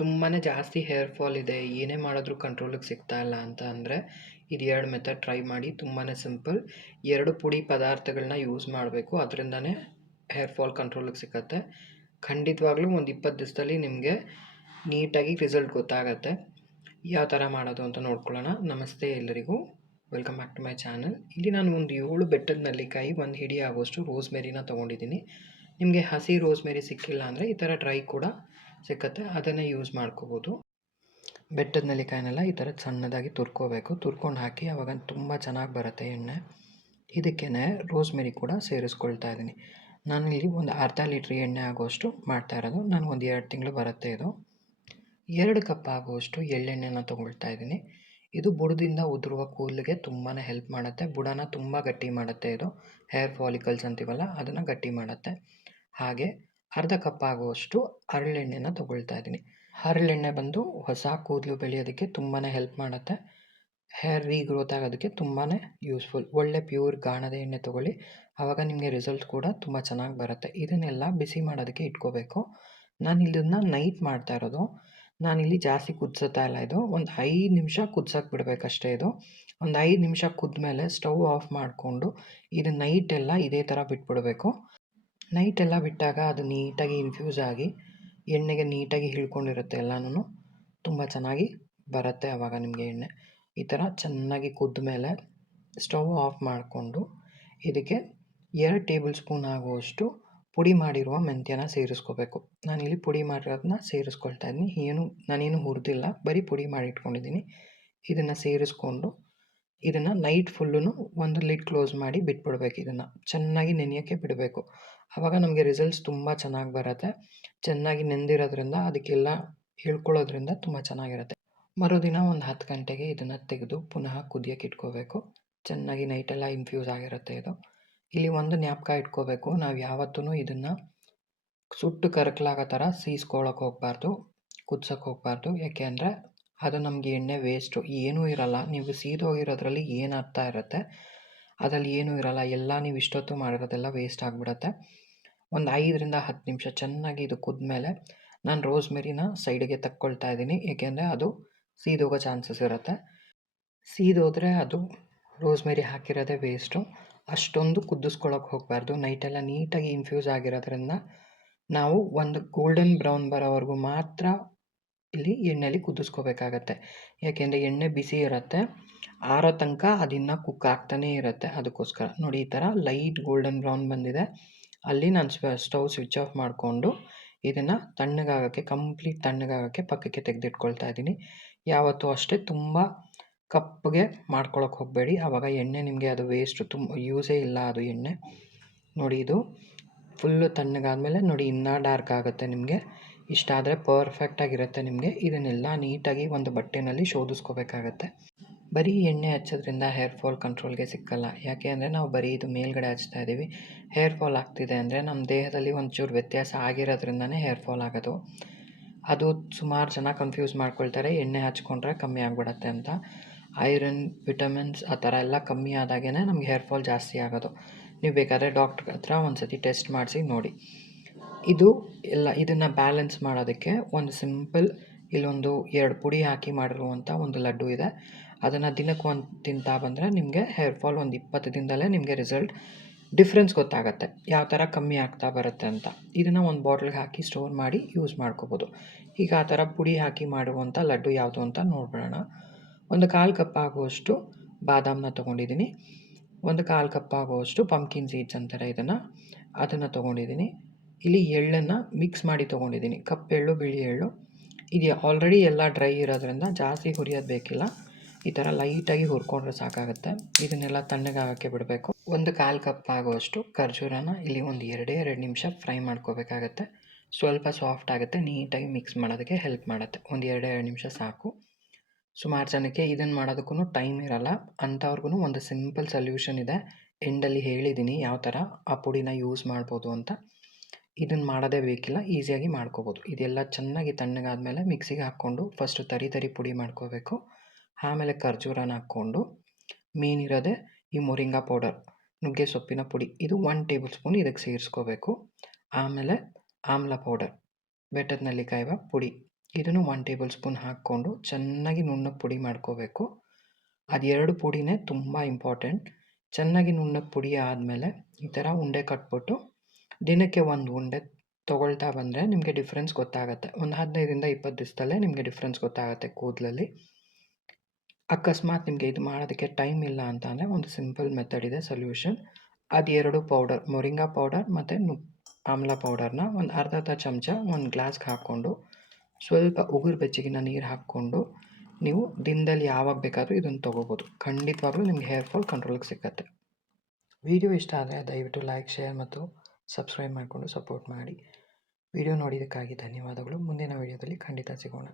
ತುಂಬಾ ಜಾಸ್ತಿ hair fall ಇದೆ, ಏನೇ ಮಾಡಿದ್ರೂ ಕಂಟ್ರೋಲಿಗೆ ಸಿಗ್ತಾ ಇಲ್ಲ ಅಂತ ಅಂದರೆ ಇದು 2 ಮೆಥಡ್ ಟ್ರೈ ಮಾಡಿ. ತುಂಬಾ ಸಿಂಪಲ್. 2 ಪುಡಿ ಪದಾರ್ಥಗಳನ್ನ ಯೂಸ್ ಮಾಡಬೇಕು, ಅದರಿಂದನೇ ಹೇರ್ ಫಾಲ್ ಕಂಟ್ರೋಲಿಗೆ ಸಿಕ್ಕತ್ತೆ. ಖಂಡಿತವಾಗ್ಲೂ ಒಂದು 20 ದಿವಸದಲ್ಲಿ ನಿಮಗೆ ನೀಟಾಗಿ ರಿಸಲ್ಟ್ ಗೊತ್ತಾಗತ್ತೆ. ಯಾವ ಥರ ಮಾಡೋದು ಅಂತ ನೋಡ್ಕೊಳ್ಳೋಣ. ನಮಸ್ತೆ ಎಲ್ಲರಿಗೂ, welcome back to my channel. ಇಲ್ಲಿ ನಾನು ಒಂದು 7 ಬೆಟ್ಟದ ನೆಲ್ಲಿಕಾಯಿ, 1 ಹಿಡಿ ಆಗೋಷ್ಟು ರೋಸ್ಮೆರಿನ ತೊಗೊಂಡಿದ್ದೀನಿ. ನಿಮಗೆ ಹಸಿ ರೋಸ್ಮೆರಿ ಸಿಕ್ಕಿಲ್ಲ ಅಂದರೆ ಈ ಥರ ಡ್ರೈ ಕೂಡ ಸಿಕ್ಕತ್ತೆ, ಅದನ್ನೇ ಯೂಸ್ ಮಾಡ್ಕೋಬೋದು. ಬೆಟ್ಟದ ನೆಲ್ಲಿಕಾಯಿನೆಲ್ಲ ಈ ಥರ ಸಣ್ಣದಾಗಿ ತುರ್ಕೋಬೇಕು. ತುರ್ಕೊಂಡು ಹಾಕಿ ಆವಾಗ ತುಂಬ ಚೆನ್ನಾಗಿ ಬರುತ್ತೆ ಎಣ್ಣೆ. ಇದಕ್ಕೇ ರೋಸ್ಮೆರಿ ಕೂಡ ಸೇರಿಸ್ಕೊಳ್ತಾ ಇದ್ದೀನಿ. ನಾನಿಲ್ಲಿ ಒಂದು ಅರ್ಧ ಲೀಟ್ರ್ ಎಣ್ಣೆ ಆಗೋಷ್ಟು ಮಾಡ್ತಾ ಇರೋದು. ನಾನು ಒಂದು 2 ತಿಂಗಳು ಬರುತ್ತೆ ಇದು. 2 ಕಪ್ ಆಗುವಷ್ಟು ಎಳ್ಳೆಣ್ಣೆನ ತೊಗೊಳ್ತಾ ಇದ್ದೀನಿ. ಇದು ಬುಡದಿಂದ ಉದುರುವ ಕೂದಲಿಗೆ ತುಂಬಾ ಹೆಲ್ಪ್ ಮಾಡುತ್ತೆ. ಬುಡನ ತುಂಬ ಗಟ್ಟಿ ಮಾಡುತ್ತೆ. ಇದು ಹೇರ್ ಫಾಲಿಕಲ್ಸ್ ಅಂತೀವಲ್ಲ, ಅದನ್ನು ಗಟ್ಟಿ ಮಾಡುತ್ತೆ. ಹಾಗೆ ಅರ್ಧ ಕಪ್ ಆಗುವಷ್ಟು ಹರಳೆಣ್ಣೆನ ತೊಗೊಳ್ತಾ ಇದ್ದೀನಿ. ಹರಳೆಣ್ಣೆ ಬಂದು ಹೊಸ ಕೂದಲು ಬೆಳೆಯೋದಕ್ಕೆ ತುಂಬಾ ಹೆಲ್ಪ್ ಮಾಡುತ್ತೆ. ಹೇರ್ ರೀಗ್ರೋತ್ ಆಗೋದಕ್ಕೆ ತುಂಬಾ ಯೂಸ್ಫುಲ್. ಒಳ್ಳೆ ಪ್ಯೂರ್ ಗಾಣದ ಎಣ್ಣೆ ತೊಗೊಳ್ಳಿ, ಆವಾಗ ನಿಮಗೆ ರಿಸಲ್ಟ್ ಕೂಡ ತುಂಬ ಚೆನ್ನಾಗಿ ಬರುತ್ತೆ. ಇದನ್ನೆಲ್ಲ ಬಿಸಿ ಮಾಡೋದಕ್ಕೆ ಇಟ್ಕೋಬೇಕು. ನಾನು ಇದನ್ನು ನೈಟ್ ಮಾಡ್ತಾ ಇರೋದು. ನಾನಿಲ್ಲಿ ಜಾಸ್ತಿ ಕುದಿಸುತ್ತಾ ಇಲ್ಲ. ಇದು ಒಂದು 5 ನಿಮಿಷ ಕುದ್ಸೋಕೆ ಬಿಡಬೇಕಷ್ಟೇ. ಇದು ಒಂದು 5 ನಿಮಿಷ ಕುದ್ಮೇಲೆ ಸ್ಟವ್ ಆಫ್ ಮಾಡಿಕೊಂಡು ಇದು ನೈಟೆಲ್ಲ ಇದೇ ಥರ ಬಿಟ್ಬಿಡಬೇಕು. ನೈಟೆಲ್ಲ ಬಿಟ್ಟಾಗ ಅದು ನೀಟಾಗಿ ಇನ್ಫ್ಯೂಸ್ ಆಗಿ ಎಣ್ಣೆಗೆ ನೀಟಾಗಿ ಹಿಳ್ಕೊಂಡಿರುತ್ತೆ. ಎಲ್ಲನೂ ತುಂಬ ಚೆನ್ನಾಗಿ ಬರುತ್ತೆ ಆವಾಗ ನಿಮಗೆ ಎಣ್ಣೆ. ಈ ಥರ ಚೆನ್ನಾಗಿ ಕುದ್ದ ಮೇಲೆ ಸ್ಟವ್ ಆಫ್ ಮಾಡಿಕೊಂಡು ಇದಕ್ಕೆ 2 ಟೇಬಲ್ ಸ್ಪೂನ್ ಆಗುವಷ್ಟು ಪುಡಿ ಮಾಡಿರುವ ಮೆಂತ್ಯನ ಸೇರಿಸ್ಕೋಬೇಕು. ನಾನಿಲ್ಲಿ ಪುಡಿ ಮಾಡಿರೋದನ್ನ ಸೇರಿಸ್ಕೊಳ್ತಾ ಇದ್ದೀನಿ. ನಾನೇನು ಹುರಿದಿಲ್ಲ, ಬರೀ ಪುಡಿ ಮಾಡಿ ಇಟ್ಕೊಂಡಿದ್ದೀನಿ. ಇದನ್ನು ಸೇರಿಸ್ಕೊಂಡು ಇದನ್ನು ನೈಟ್ ಫುಲ್ಲೂ ಒಂದು ಲಿಡ್ ಕ್ಲೋಸ್ ಮಾಡಿ ಬಿಟ್ಬಿಡ್ಬೇಕು. ಇದನ್ನು ಚೆನ್ನಾಗಿ ನೆನೆಯೋಕ್ಕೆ ಬಿಡಬೇಕು. ಆವಾಗ ನಮಗೆ ರಿಸಲ್ಟ್ಸ್ ತುಂಬ ಚೆನ್ನಾಗಿ ಬರುತ್ತೆ. ಚೆನ್ನಾಗಿ ನೆಂದಿರೋದ್ರಿಂದ ಅದಕ್ಕೆಲ್ಲ ಹೇಳ್ಕೊಳ್ಳೋದ್ರಿಂದ ತುಂಬ ಚೆನ್ನಾಗಿರುತ್ತೆ. ಮರುದಿನ ಒಂದು 10 ಗಂಟೆಗೆ ಇದನ್ನು ತೆಗೆದು ಪುನಃ ಕುದಿಯೋಕ್ಕೆ ಇಟ್ಕೋಬೇಕು. ಚೆನ್ನಾಗಿ ನೈಟೆಲ್ಲ ಇನ್ಫ್ಯೂಸ್ ಆಗಿರುತ್ತೆ ಇದು. ಇಲ್ಲಿ ಒಂದು ಜ್ಞಾಪಕ ಇಟ್ಕೋಬೇಕು, ನಾವು ಯಾವತ್ತೂ ಇದನ್ನು ಸುಟ್ಟು ಕರಕಲಾಗೋ ಥರ ಸೀಸ್ಕೊಳ್ಳೋಕೆ ಹೋಗಬಾರ್ದು, ಕುದ್ಸೋಕ್ಕೆ ಹೋಗಬಾರ್ದು. ಯಾಕೆ ಅಂದರೆ ಅದು ನಮಗೆ ಎಣ್ಣೆ ವೇಸ್ಟು, ಏನೂ ಇರೋಲ್ಲ. ನೀವು ಸೀದೋಗಿರೋದ್ರಲ್ಲಿ ಏನು ಅರ್ಥ ಇರುತ್ತೆ, ಅದರಲ್ಲಿ ಏನೂ ಇರೋಲ್ಲ. ಎಲ್ಲ ನೀವು ಇಷ್ಟೊತ್ತು ಮಾಡಿರೋದೆಲ್ಲ ವೇಸ್ಟ್ ಆಗಿಬಿಡುತ್ತೆ. ಒಂದು 5ರಿಂದ 10 ನಿಮಿಷ ಚೆನ್ನಾಗಿ ಇದು ಕುದ್ಮೇಲೆ ನಾನು ರೋಸ್ಮೆರಿನ ಸೈಡಿಗೆ ತಕ್ಕೊಳ್ತಾ ಇದ್ದೀನಿ. ಏಕೆಂದರೆ ಅದು ಸೀದೋಗೋ ಚಾನ್ಸಸ್ ಇರುತ್ತೆ. ಸೀದೋದ್ರೆ ಅದು ರೋಸ್ಮೆರಿ ಹಾಕಿರೋದೇ ವೇಸ್ಟು. ಅಷ್ಟೊಂದು ಕುದಿಸ್ಕೊಳ್ಳೋಕೆ ಹೋಗಬಾರ್ದು. ನೈಟೆಲ್ಲ ನೀಟಾಗಿ ಇನ್ಫ್ಯೂಸ್ ಆಗಿರೋದ್ರಿಂದ ನಾವು ಒಂದು ಗೋಲ್ಡನ್ ಬ್ರೌನ್ ಬರೋವರೆಗೂ ಮಾತ್ರ ಇಲ್ಲಿ ಎಣ್ಣೆಯಲ್ಲಿ ಕುದಿಸ್ಕೋಬೇಕಾಗತ್ತೆ. ಯಾಕೆಂದರೆ ಎಣ್ಣೆ ಬಿಸಿ ಇರುತ್ತೆ, ಆರೋ ತನಕ ಅದಿನ್ನೂ ಕುಕ್ ಆಗ್ತಾನೇ ಇರುತ್ತೆ. ಅದಕ್ಕೋಸ್ಕರ ನೋಡಿ, ಈ ಥರ ಲೈಟ್ ಗೋಲ್ಡನ್ ಬ್ರೌನ್ ಬಂದಿದೆ. ಅಲ್ಲಿ ನಾನು ಸ್ಟವ್ ಸ್ವಿಚ್ ಆಫ್ ಮಾಡಿಕೊಂಡು ಇದನ್ನು ತಣ್ಣಗಾಗೋಕ್ಕೆ, ಕಂಪ್ಲೀಟ್ ತಣ್ಣಗಾಗೋಕ್ಕೆ ಪಕ್ಕಕ್ಕೆ ತೆಗೆದಿಟ್ಕೊಳ್ತಾ ಇದ್ದೀನಿ. ಯಾವತ್ತೂ ಅಷ್ಟೇ ತುಂಬ ಕಪ್ಪಗೆ ಮಾಡ್ಕೊಳಕ್ಕೆ ಹೋಗಬೇಡಿ, ಆವಾಗ ಎಣ್ಣೆ ನಿಮಗೆ ಅದು ವೇಸ್ಟು, ತುಂಬ ಯೂಸೇ ಇಲ್ಲ ಅದು ಎಣ್ಣೆ. ನೋಡಿ, ಇದು ಫುಲ್ಲು ತಣ್ಣಗಾದಮೇಲೆ ನೋಡಿ ಇನ್ನೂ ಡಾರ್ಕ್ ಆಗುತ್ತೆ. ನಿಮಗೆ ಇಷ್ಟಾದರೆ ಪರ್ಫೆಕ್ಟಾಗಿರುತ್ತೆ ನಿಮಗೆ. ಇದನ್ನೆಲ್ಲ ನೀಟಾಗಿ ಒಂದು ಬಟ್ಟೆನಲ್ಲಿ ಶೋಧಿಸ್ಕೋಬೇಕಾಗತ್ತೆ. ಬರೀ ಎಣ್ಣೆ ಹಚ್ಚೋದ್ರಿಂದ ಹೇರ್ ಫಾಲ್ ಕಂಟ್ರೋಲ್ಗೆ ಸಿಕ್ಕಲ್ಲ. ಯಾಕೆ ಅಂದರೆ ನಾವು ಬರೀ ಇದು ಮೇಲ್ಗಡೆ ಹಚ್ತಾ ಇದ್ದೀವಿ. ಹೇರ್ ಫಾಲ್ ಆಗ್ತಿದೆ ಅಂದರೆ ನಮ್ಮ ದೇಹದಲ್ಲಿ ಒಂಚೂರು ವ್ಯತ್ಯಾಸ ಆಗಿರೋದ್ರಿಂದನೇ ಹೇರ್ ಫಾಲ್ ಆಗೋದು. ಅದು ಸುಮಾರು ಜನ ಕನ್ಫ್ಯೂಸ್ ಮಾಡ್ಕೊಳ್ತಾರೆ, ಎಣ್ಣೆ ಹಚ್ಕೊಂಡ್ರೆ ಕಮ್ಮಿ ಆಗಿಬಿಡತ್ತೆ ಅಂತ. ಐರನ್, ವಿಟಮಿನ್ಸ್ ಆ ಥರ ಎಲ್ಲ ಕಮ್ಮಿ ಆದಾಗೇ ನಮಗೆ ಹೇರ್ ಫಾಲ್ ಜಾಸ್ತಿ ಆಗೋದು. ನೀವು ಬೇಕಾದರೆ ಡಾಕ್ಟ್ರ್ ಹತ್ರ ಒಂದು ಸತಿ ಟೆಸ್ಟ್ ಮಾಡಿಸಿ ನೋಡಿ. ಇದನ್ನು ಬ್ಯಾಲೆನ್ಸ್ ಮಾಡೋದಕ್ಕೆ ಒಂದು ಸಿಂಪಲ್, ಇಲ್ಲೊಂದು 2 ಪುಡಿ ಹಾಕಿ ಮಾಡಿರುವಂಥ ಒಂದು ಲಡ್ಡು ಇದೆ. ಅದನ್ನು ದಿನಕ್ಕೆ ಒಂದು ತಿಂತಾ ಬಂದರೆ ನಿಮಗೆ ಹೇರ್ ಫಾಲ್ ಒಂದು 20 ದಿನದಲ್ಲೇ ನಿಮಗೆ ಡಿಫ್ರೆನ್ಸ್ ಗೊತ್ತಾಗುತ್ತೆ, ಯಾವ ಥರ ಕಮ್ಮಿ ಆಗ್ತಾ ಬರುತ್ತೆ ಅಂತ. ಇದನ್ನು ಒಂದು ಬಾಟ್ಲಿಗೆ ಹಾಕಿ ಸ್ಟೋರ್ ಮಾಡಿ ಯೂಸ್ ಮಾಡ್ಕೋಬೋದು. ಈಗ ಆ ಥರ ಪುಡಿ ಹಾಕಿ ಮಾಡುವಂಥ ಲಡ್ಡು ಯಾವುದು ಅಂತ ನೋಡ್ಬಿಡೋಣ. ಒಂದು 1/4 ಕಪ್ ಆಗುವಷ್ಟು ಬಾದಾಮನ್ನ ತೊಗೊಂಡಿದ್ದೀನಿ. ಒಂದು 1/4 ಕಪ್ ಆಗುವಷ್ಟು ಪಂಪ್ಕಿನ್ ಸೀಡ್ಸ್ ಅಂತಾರೆ ಅದನ್ನು ತೊಗೊಂಡಿದ್ದೀನಿ. ಇಲ್ಲಿ ಎಳ್ಳನ್ನು ಮಿಕ್ಸ್ ಮಾಡಿ ತೊಗೊಂಡಿದ್ದೀನಿ. ಕಪ್ಪೆಳ್ಳು, ಬಿಳಿ ಎಳ್ಳು. ಇದು ಆಲ್ರೆಡಿ ಎಲ್ಲ ಡ್ರೈ ಇರೋದ್ರಿಂದ ಜಾಸ್ತಿ ಹುರಿಯೋದು ಬೇಕಿಲ್ಲ. ಈ ಥರ ಲೈಟಾಗಿ ಹುರ್ಕೊಂಡ್ರೆ ಸಾಕಾಗುತ್ತೆ. ಇದನ್ನೆಲ್ಲ ತಣ್ಣಗಾಗೋಕ್ಕೆ ಬಿಡಬೇಕು. ಒಂದು 1/4 ಕಪ್ ಆಗುವಷ್ಟು ಖರ್ಜೂರನ ಇಲ್ಲಿ ಒಂದು 2 ನಿಮಿಷ ಫ್ರೈ ಮಾಡ್ಕೋಬೇಕಾಗತ್ತೆ. ಸ್ವಲ್ಪ ಸಾಫ್ಟ್ ಆಗುತ್ತೆ, ನೀಟಾಗಿ ಮಿಕ್ಸ್ ಮಾಡೋದಕ್ಕೆ ಹೆಲ್ಪ್ ಮಾಡುತ್ತೆ. ಒಂದು 2 ನಿಮಿಷ ಸಾಕು. ಸುಮಾರು ಜನಕ್ಕೆ ಇದನ್ನು ಮಾಡೋದಕ್ಕೂ ಟೈಮ್ ಇರೋಲ್ಲ, ಅಂಥವ್ರಿಗೂ ಒಂದು ಸಿಂಪಲ್ ಸೊಲ್ಯೂಷನ್ ಇದೆ. ಎಂಡಲ್ಲಿ ಹೇಳಿದ್ದೀನಿ ಯಾವ ಥರ ಆ ಪುಡಿನ ಯೂಸ್ ಮಾಡ್ಬೋದು ಅಂತ. ಇದನ್ನು ಮಾಡೋದೇ ಬೇಕಿಲ್ಲ, ಈಸಿಯಾಗಿ ಮಾಡ್ಕೋಬೋದು. ಇದೆಲ್ಲ ಚೆನ್ನಾಗಿ ತಣ್ಣಗಾದಮೇಲೆ ಮಿಕ್ಸಿಗೆ ಹಾಕ್ಕೊಂಡು ಫಸ್ಟು ತರಿ ಪುಡಿ ಮಾಡ್ಕೋಬೇಕು. ಆಮೇಲೆ ಖರ್ಜೂರನ ಹಾಕ್ಕೊಂಡು, ಮೇನಿರೋದೆ ಈ ಮೊರಿಂಗಾ ಪೌಡರ್, ನುಗ್ಗೆ ಸೊಪ್ಪಿನ ಪುಡಿ, ಇದು 1 ಟೇಬಲ್ ಸ್ಪೂನ್ ಇದಕ್ಕೆ ಸೇರಿಸ್ಕೋಬೇಕು. ಆಮೇಲೆ ಆಮ್ಲ ಪೌಡರ್, ಬೆಟ್ಟದ ನೆಲ್ಲಿಕಾಯಿ ಪುಡಿ, ಇದನ್ನು 1 ಟೇಬಲ್ ಸ್ಪೂನ್ ಹಾಕ್ಕೊಂಡು ಚೆನ್ನಾಗಿ ನುಣ್ಣಗೆ ಪುಡಿ ಮಾಡ್ಕೋಬೇಕು. ಅದು 2 ಪುಡಿನೇ ತುಂಬ ಇಂಪಾರ್ಟೆಂಟ್. ಚೆನ್ನಾಗಿ ನುಣ್ಣಗೆ ಪುಡಿ ಆದಮೇಲೆ ಈ ಥರ ಉಂಡೆ ಕಟ್ಬಿಟ್ಟು ದಿನಕ್ಕೆ 1 ಉಂಡೆ ತೊಗೊಳ್ತಾ ಬಂದರೆ ನಿಮಗೆ ಡಿಫ್ರೆನ್ಸ್ ಗೊತ್ತಾಗುತ್ತೆ. ಒಂದು 15ರಿಂದ 20 ದಿವಸದಲ್ಲೇ ನಿಮಗೆ ಡಿಫ್ರೆನ್ಸ್ ಗೊತ್ತಾಗುತ್ತೆ ಕೂದಲಲ್ಲಿ. ಅಕಸ್ಮಾತ್ ನಿಮಗೆ ಇದು ಮಾಡೋದಕ್ಕೆ ಟೈಮ್ ಇಲ್ಲ ಅಂತ ಅಂದರೆ ಒಂದು ಸಿಂಪಲ್ ಮೆಥಡ್ ಇದೆ ಸೊಲ್ಯೂಷನ್. ಅದು 2 ಪೌಡರ್ ಮೊರಿಂಗಾ ಪೌಡರ್ ಮತ್ತು ಆಮ್ಲ ಪೌಡರ್ನ ಒಂದು ಅರ್ಧ ಚಮಚ ಒಂದು ಗ್ಲಾಸ್ಗೆ ಹಾಕ್ಕೊಂಡು ಸ್ವಲ್ಪ ಉಗುರು ಬೆಚ್ಚಗಿನ ನೀರು ಹಾಕ್ಕೊಂಡು ನೀವು ದಿನದಲ್ಲಿ ಯಾವಾಗ ಬೇಕಾದರೂ ಇದನ್ನು ತೊಗೋಬೋದು. ಖಂಡಿತವಾಗ್ಲೂ ನಿಮಗೆ ಹೇರ್ ಫಾಲ್ ಕಂಟ್ರೋಲಿಗೆ ಸಿಗುತ್ತೆ. ವಿಡಿಯೋ ಇಷ್ಟ ಆದರೆ ದಯವಿಟ್ಟು ಲೈಕ್, ಶೇರ್ ಮತ್ತು ಸಬ್ಸ್ಕ್ರೈಬ್ ಮಾಡಿಕೊಂಡು ಸಪೋರ್ಟ್ ಮಾಡಿ. ವಿಡಿಯೋ ನೋಡಿದ್ದಕ್ಕಾಗಿ ಧನ್ಯವಾದಗಳು. ಮುಂದಿನ ವಿಡಿಯೋದಲ್ಲಿ ಖಂಡಿತ ಸಿಗೋಣ.